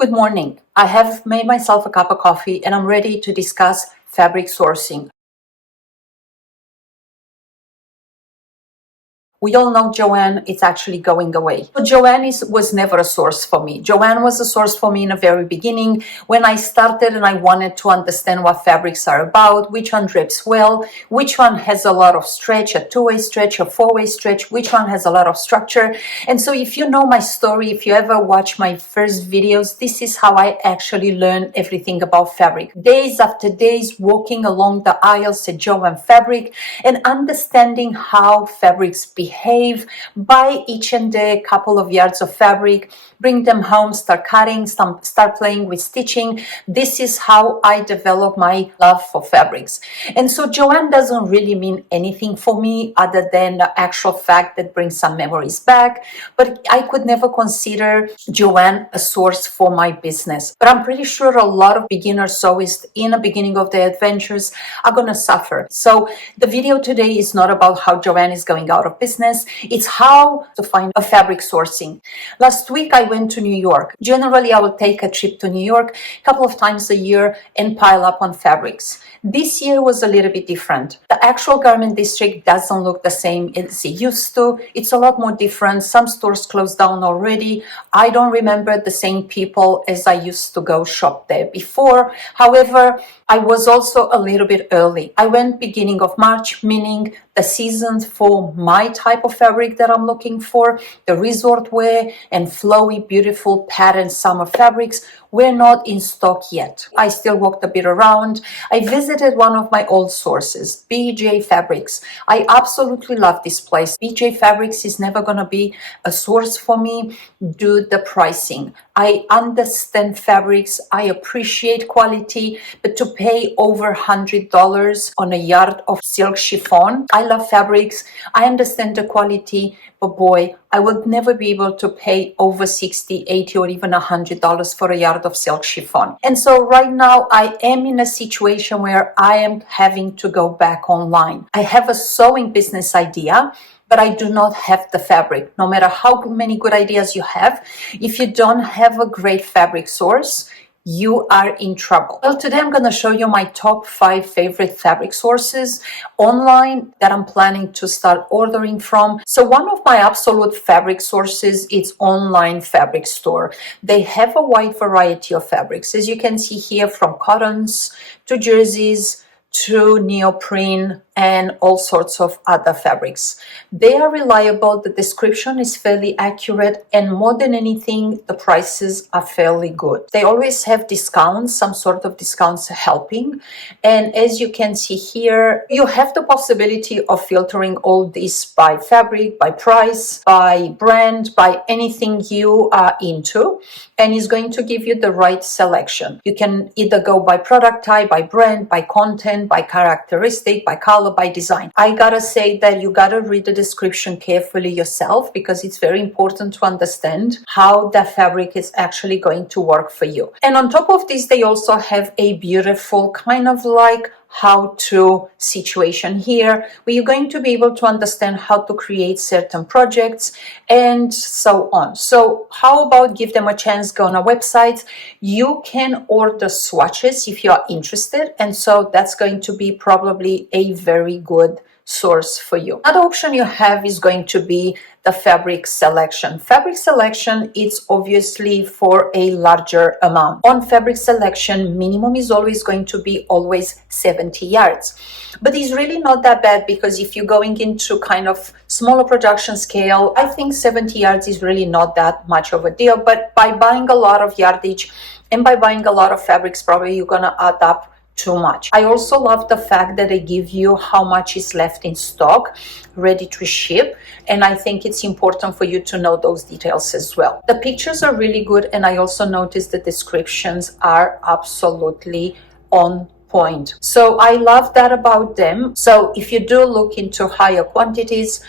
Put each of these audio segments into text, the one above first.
Good morning. I have made myself a cup of coffee and I'm ready to discuss fabric sourcing. We all know Joanne is actually going away. But Joanne was never a source for me. Joanne was a source for me in the very beginning when I started and I wanted to understand what fabrics are about, which one drapes well, which one has a lot of stretch, a two-way stretch, a four-way stretch, which one has a lot of structure. And so if you know my story, if you ever watch my first videos, this is how I actually learned everything about fabric. Days after days walking along the aisles at Joanne Fabric and understanding how fabrics behave, buy each and a couple of yards of fabric, bring them home, start cutting, start playing with stitching. This is how I develop my love for fabrics. And so Joanne doesn't really mean anything for me other than the actual fact that brings some memories back. But I could never consider Joanne a source for my business. But I'm pretty sure a lot of beginner sewists in the beginning of their adventures are going to suffer. So the video today is not about how Joanne is going out of business. It's how to find a fabric sourcing. Last week, I went to New York. Generally, I will take a trip to New York a couple of times a year and pile up on fabrics. This year was a little bit different. The actual garment district doesn't look the same as it used to. It's a lot more different. Some stores closed down already. I don't remember the same people as I used to go shop there before. However, I was also a little bit early. I went beginning of March, meaning the season for my type of fabric that I'm looking for, the resort wear and flowy, beautiful patterned summer fabrics were not in stock yet. I still walked a bit around. I visited one of my old sources, BJ Fabrics. I absolutely love this place. BJ Fabrics is never going to be a source for me due to the pricing. I understand fabrics. I appreciate quality, but to pay over $100 on a yard of silk chiffon, I love fabrics. I understand the quality, but boy, I would never be able to pay over $60, $80, or even $100 for a yard of silk chiffon. And so right now I am in a situation where I am having to go back online. I have a sewing business idea, but I do not have the fabric. No matter how many good ideas you have, if you don't have a great fabric source, you are in trouble. Well, today I'm going to show you my top 5 favorite fabric sources online that I'm planning to start ordering from. So one of my absolute fabric sources is online fabric store. They have a wide variety of fabrics, as you can see here, from cottons to jerseys to neoprene and all sorts of other fabrics. They are reliable, the description is fairly accurate, and more than anything, the prices are fairly good. They always have discounts, some sort of discounts helping. And as you can see here, you have the possibility of filtering all this by fabric, by price, by brand, by anything you are into, and it's going to give you the right selection. You can either go by product type, by brand, by content, by characteristic, by color, by design. I gotta say that you gotta read the description carefully yourself because it's very important to understand how the fabric is actually going to work for you. And on top of this, they also have a beautiful kind of like how-to situation here where you're going to be able to understand how to create certain projects and so on. So how about give them a chance, go on a website. You can order swatches if you are interested, and so that's going to be probably a very good source for you. Another option you have is going to be the fabric selection. Fabric selection is obviously for a larger amount. On fabric selection, minimum is always going to be always 70 yards. But it's really not that bad because if you're going into kind of smaller production scale, I think 70 yards is really not that much of a deal. But by buying a lot of yardage and by buying a lot of fabrics, probably you're going to add up too much. I also love the fact that they give you how much is left in stock, ready to ship, and I think it's important for you to know those details as well. The pictures are really good, and I also noticed the descriptions are absolutely on point. So I love that about them. So if you do look into higher quantities,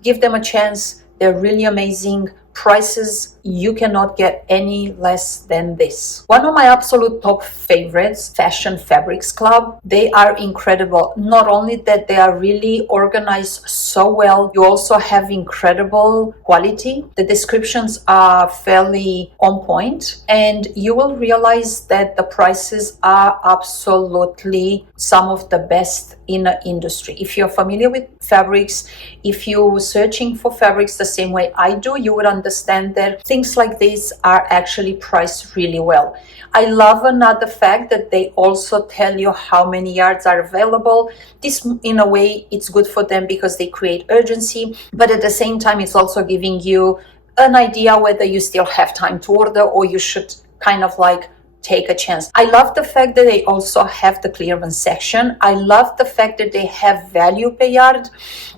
give them a chance. They're really amazing. prices, you cannot get any less than this. One of my absolute top favorites, Fashion Fabrics Club. They are incredible. Not only that, they are really organized so well, you also have incredible quality. The descriptions are fairly on point, and you will realize that the prices are absolutely some of the best in the industry. If you're familiar with fabrics, if you're searching for fabrics the same way I do, you would understand that things like this are actually priced really well. I love another fact that they also tell you how many yards are available. This, in a way, it's good for them because they create urgency, but at the same time, it's also giving you an idea whether you still have time to order or you should kind of like take a chance. I love the fact that they also have the clearance section. I love the fact that they have value per yard,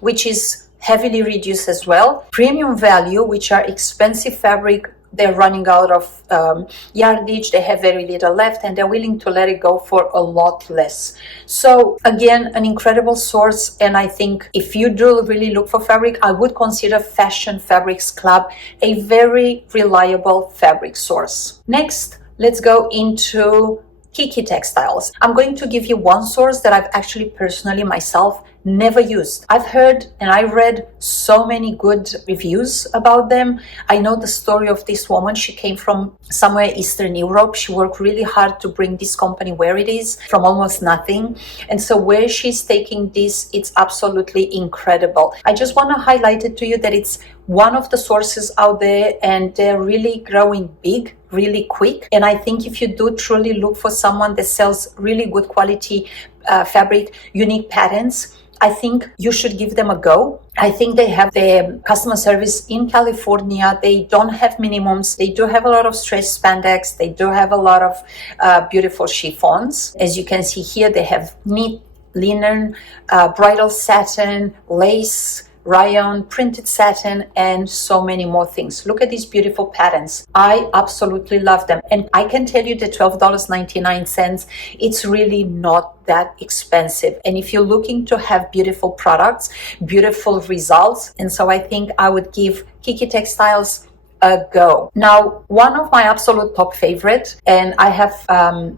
which is heavily reduced as well. Premium value, which are expensive fabric, they're running out of yardage, they have very little left, and they're willing to let it go for a lot less. So again, an incredible source, and I think if you do really look for fabric, I would consider Fashion Fabrics Club a very reliable fabric source. Next, let's go into Kiki Textiles. I'm going to give you one source that I've actually personally myself never used. I've heard and I read so many good reviews about them. I know the story of this woman. She came from somewhere Eastern Europe. She worked really hard to bring this company where it is from almost nothing. And so where she's taking this, it's absolutely incredible. I just want to highlight it to you that it's one of the sources out there, and they're really growing big really quick. And I think if you do truly look for someone that sells really good quality fabric, unique patterns, I think you should give them a go. I think they have the customer service in California. They don't have minimums. They do have a lot of stretch spandex. They do have a lot of beautiful chiffons. As you can see here, they have knit, linen, bridal satin, lace, rayon, printed satin, and so many more things. Look at these beautiful patterns. I absolutely love them. And I can tell you that $12.99, it's really not that expensive. And if you're looking to have beautiful products, beautiful results, and so I think I would give Kiki Textiles a go. Now, one of my absolute top favorite, and I have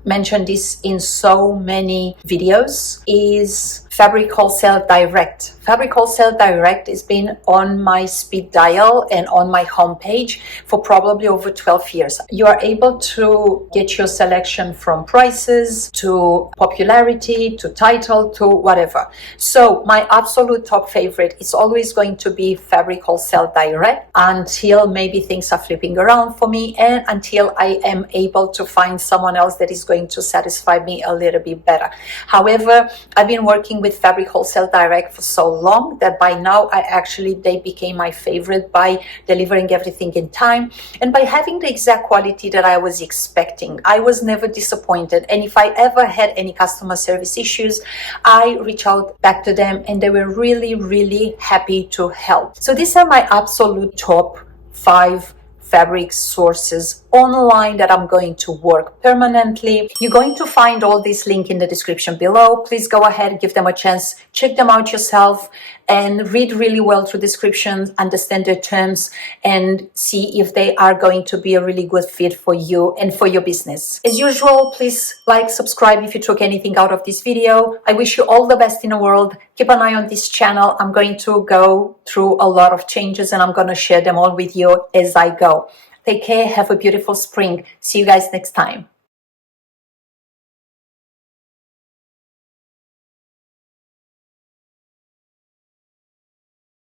mentioned this in so many videos, is Fabric Wholesale Direct. Fabric Wholesale Direct has been on my speed dial and on my homepage for probably over 12 years. You are able to get your selection from prices to popularity to title to whatever. So my absolute top favorite is always going to be Fabric Wholesale Direct until maybe things are flipping around for me and until I am able to find someone else that is going to satisfy me a little bit better. However, I've been working with Fabric Wholesale Direct for so long that by now they became my favorite by delivering everything in time and by having the exact quality that I was expecting. I was never disappointed, and if I ever had any customer service issues, I reach out back to them and they were really happy to help. So these are my absolute top 5 fabric sources online that I'm going to work permanently. You're going to find all these links in the description below. Please go ahead, give them a chance, check them out yourself, and read really well through descriptions, understand their terms, and see if they are going to be a really good fit for you and for your business. As usual, please like, subscribe if you took anything out of this video. I wish you all the best in the world. Keep an eye on this channel. I'm going to go through a lot of changes and I'm going to share them all with you as I go. Take care. Have a beautiful spring. See you guys next time.